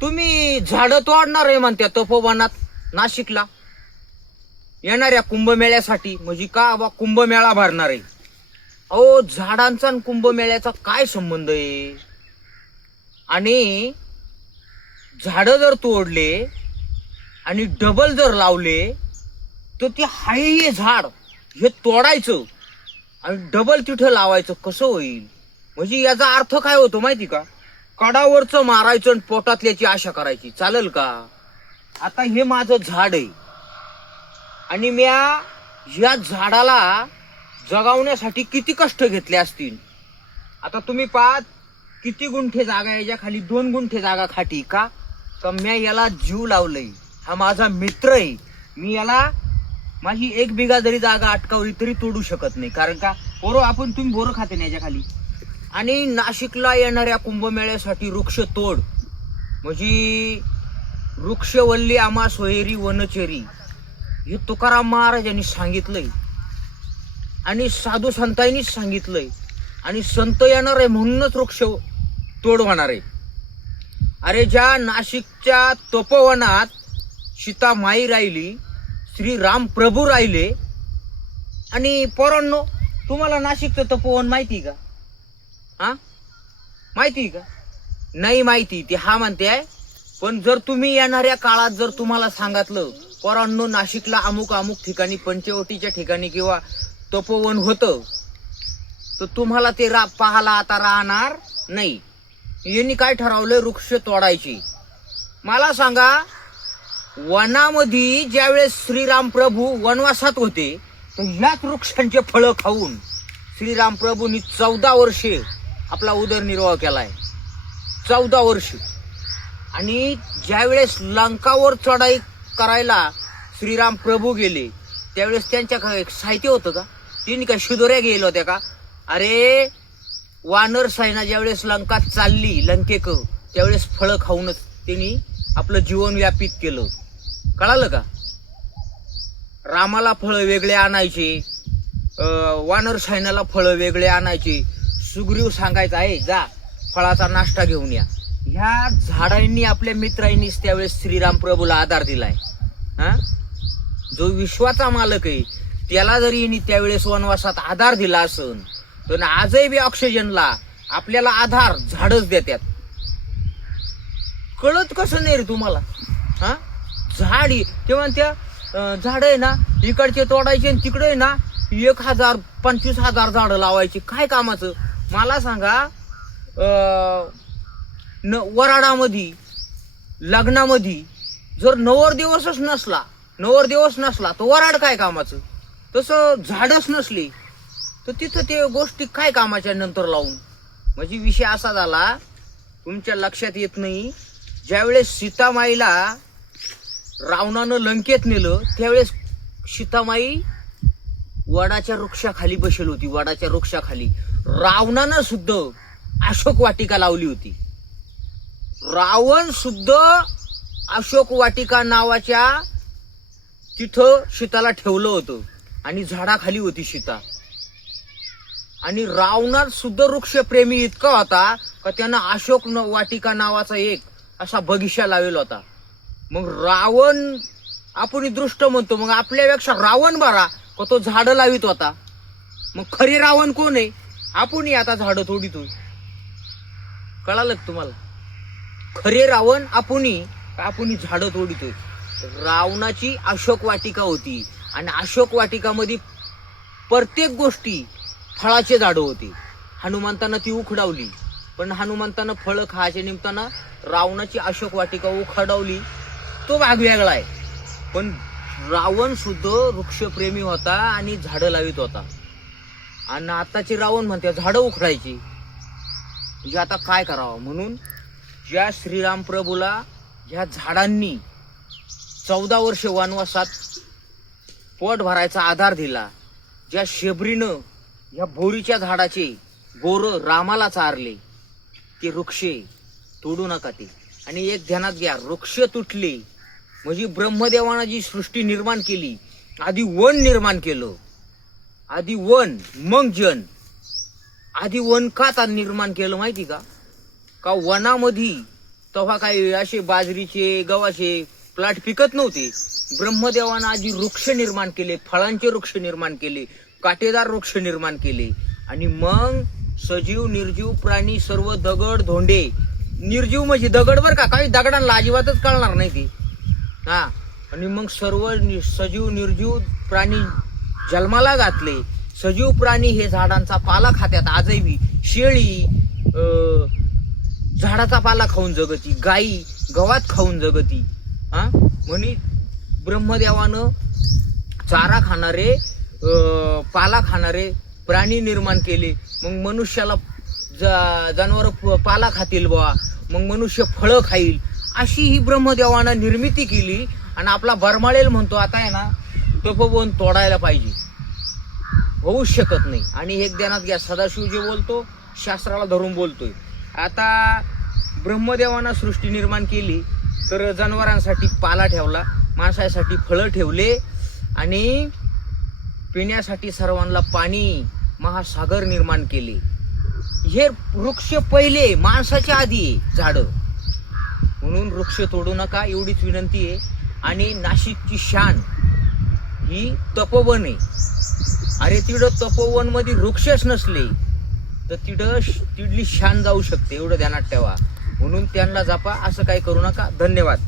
तुम्ही झाडं तोडणार आहे म्हणत्या तपोवनात नाशिकला. येणाऱ्या कुंभमेळ्यासाठी म्हणजे का बा कुंभमेळा भरणार आहे? अहो झाडांचा आणि कुंभमेळ्याचा काय संबंध आहे? आणि झाडं जर तोडले आणि डबल जर लावले तर ते हाय झाड. हे तोडायचं. आणि डबल तिथं लावायचं कसं होईल? म्हणजे याचा अर्थ काय होतो माहिती का? कडावरचं मारायचं आणि पोटातल्याची आशा करायची. चालेल का? आता हे माझं झाड आहे. आणि म्या या झाडाला जगावण्यासाठी किती कष्ट घेतले असतील? आता तुम्ही पाहत किती गुंठे जागा याच्या खाली दोन गुंठे जागा खाटी का? तर म्या याला जीव लावलंय. हा माझा मित्र आहे. मी याला माझी एक बिघा जरी जागा अटकावली तरी तोडू शकत नाही. कारण का? बोरो आपण तुम्ही बोरं खाते ना याच्या खाली आणि नाशिकला येणाऱ्या कुंभमेळ्यासाठी वृक्ष तोड. म्हणजे वृक्षवल्ली आमा सोयरी वनचेरी हे तुकाराम महाराज यांनी सांगितलंय. आणि साधू संतांनीच सांगितलंय. आणि संत येणार आहे म्हणूनच वृक्ष तोड होणार आहे. अरे ज्या नाशिकच्या तपोवनात सीता माई राहिली श्री राम प्रभू राहिले आणि पोरांनो तुम्हाला नाशिकचं तपोवन माहिती का? हा? माहिती का? नाही माहिती ती हा म्हणते आहे. पण जर तुम्ही येणाऱ्या काळात जर तुम्हाला सांगितलं पोरांनो नाशिकला अमुक अमुक ठिकाणी पंचवटीच्या ठिकाणी किंवा तपोवन होतं तर तुम्हाला ते रा पाहायला आता राहणार नाही. यांनी काय ठरवलं वृक्ष तोडायची. मला सांगा वनामध्ये ज्यावेळेस श्रीराम प्रभू वनवासात होते तर ह्याच वृक्षांचे फळं खाऊन श्रीराम प्रभूंनी चौदा वर्षे आपला उदरनिर्वाह केला आहे चौदा वर्ष. आणि ज्यावेळेस लंकावर चढाई करायला श्रीराम प्रभू गेले त्यावेळेस त्यांच्या एक साहित्य होतं का? तिने काय शिदोऱ्या गेल्या होत्या का? अरे वानर सैना ज्यावेळेस लंका चालली लंकेक त्यावेळेस फळं खाऊनच त्यांनी आपलं जीवन व्यापित केलं. कळालं का? रामाला फळं वेगळे आणायचे वानर सैन्याला फळं वेगळे आणायचे सुग्रीव सांगायचा आहे जा फळाचा नाश्ता घेऊन या. ह्या झाडांनी आपल्या मित्रांनीच त्यावेळेस श्रीराम प्रभूला आधार दिलाय. हा? जो विश्वाचा मालक आहे त्याला जरी यांनी त्यावेळेस वनवासात आधार दिला असन तर आजही बी ऑक्सिजनला आपल्याला आधार झाडच देतात कळत कसं नाही रे तुम्हाला? हा? झाड आहे. ते म्हणत्या झाड आहे ना इकडचे तोडायचे आणि तिकडे ना एक हजार पंचवीस हजार झाड लावायची. काय कामाचं? मला सांगा न वराडामध्ये लग्नामध्ये जर नवर दिवसच नसला नवर दिवस नसला तर वराड काय कामाचं? तसं झाडच नसली तर तिथं ते गोष्टी काय कामाच्या नंतर लावून? म्हणजे विषय असा झाला तुमच्या लक्षात येत नाही ज्यावेळेस सीतामाईला रावणानं लंकेत नेलं त्यावेळेस सीतामाई वडाच्या वृक्षाखाली बसेल होती वडाच्या वृक्षाखाली. रावणानं सुद्धा अशोक वाटिका लावली होती. रावण सुद्धा अशोक वाटिका नावाच्या तिथं शीताला ठेवलं होतं आणि झाडाखाली होती सीता आणि रावणात सुद्धा वृक्षप्रेमी इतका होता का त्यानं अशोक न- वाटिका नावाचा एक असा बगिशा लावेल होता. मग रावण आपण दृष्ट म्हणतो मग आपल्यापेक्षा रावण बरा. का तो झाडं लावित होता. मग खरे रावण कोण आहे? आपण आता झाडं तोडितो कळालं तुम्हाला? खरे रावण आपणही आपण झाडं तोडितोय? रावणाची अशोक वाटिका होती आणि अशोक वाटिकामध्ये प्रत्येक गोष्टी फळाचे झाडं होती. हनुमंतानं ती उखडावली. पण हनुमंतानं फळं खायच्या निमित्तानं रावणाची अशोक वाटिका उखडावली. तो भाग वेगळा आहे. पण रावण सुद्धा वृक्षप्रेमी होता आणि झाडं लावित होता. आणि आताचे रावण म्हणते झाडं उखडायची. म्हणजे आता काय करावं? म्हणून ज्या श्रीराम प्रभूला ह्या झाडांनी चौदा वर्ष वनवासात पोट भरायचा आधार दिला ज्या शेबरीनं ह्या बोरीच्या झाडाचे गोर रामाला चारले ते वृक्षे तोडू नका ते. आणि एक ध्यानात घ्या वृक्ष तुटले म्हणजे ब्रह्मदेवानं जी सृष्टी निर्माण केली आधी वन निर्माण केलं आधी वन मग जन. आधी वन का ता निर्माण केलं माहिती का? का वनामध्ये तेव्हा काही असे बाजरीचे गव्हाचे प्लॅट पिकत नव्हते. ब्रह्मदेवानं आधी वृक्ष निर्माण केले फळांचे वृक्ष निर्माण केले काटेदार वृक्ष निर्माण केले. आणि मग सजीव निर्जीव प्राणी सर्व दगड धोंडे. निर्जीव म्हणजे दगड बर का? काही दगडांना अजिबातच कळणार नाही ते. हा. आणि मग सर्व नि- सजीव निर्जीव प्राणी जन्माला घातले. सजीव प्राणी हे झाडांचा पाला खात्यात. आजही शेळी अं, झाडाचा पाला खाऊन जगती. गाई गवात खाऊन जगती. हा? म्हणे ब्रह्मदेवानं चारा खाणारे अं, पाला खाणारे प्राणी निर्माण केले. मग मनुष्याला जनावर पाला खातील बुवा. मग मनुष्य फळं खाईल. अशी ही ब्रह्मदेवानं निर्मिती केली आणि आपला बरमाळेल म्हणतो आता आहे ना तपोवन तोडायला पाहिजे. होऊच शकत नाही. आणि एक ध्यानात घ्या सदाशिव जे बोलतो शास्त्राला धरून बोलतोय. आता ब्रह्मदेवानं सृष्टी निर्माण केली तर जनावरांसाठी पाला ठेवला माणसासाठी फळं ठेवले आणि पिण्यासाठी सर्वांना पाणी महासागर निर्माण केले. हे वृक्ष पहिले माणसाच्या आधी झाडं. म्हणून वृक्ष तोडू नका एवढीच विनंती आहे. आणि नाशिकची शान ही तपोवन आहे. अरे तिकडं तपोवनमध्ये वृक्षच नसले तर तिथं श- तिथली शान जाऊ शकते एवढं ध्यानात ठेवा. म्हणून त्यांना जपा असं काही करू नका. धन्यवाद.